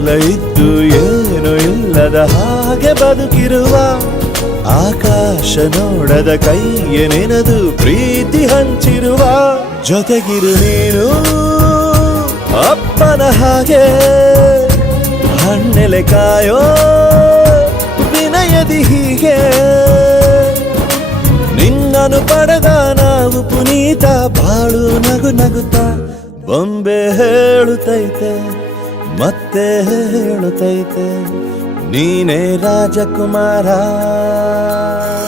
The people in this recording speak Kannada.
ಇದ್ದು ಏನು ಇಲ್ಲದ ಹಾಗೆ ಬದುಕಿರುವ ಆಕಾಶ ನೋಡದ ಕೈಯ ನೆನೆದು ಪ್ರೀತಿ ಹಂಚಿರುವ ಜೊತೆಗಿರು ನೀನು ಅಪ್ಪನ ಹಾಗೆ ಹಣ್ಣೆಲೆ ಕಾಯೋ ವಿನಯದಿ ಹೀಗೆ ನಿನ್ನನು ಪಡೆದ ನಾವು ಪುನೀತ ಬಾಳು ನಗು ನಗುತ್ತಾ ಬೊಂಬೆ ಹೇಳುತ್ತೈತೆ ಮತ್ತೆ ಹೇಳುತ್ತೈತೆ ನೀನೇ ರಾಜಕುಮಾರ.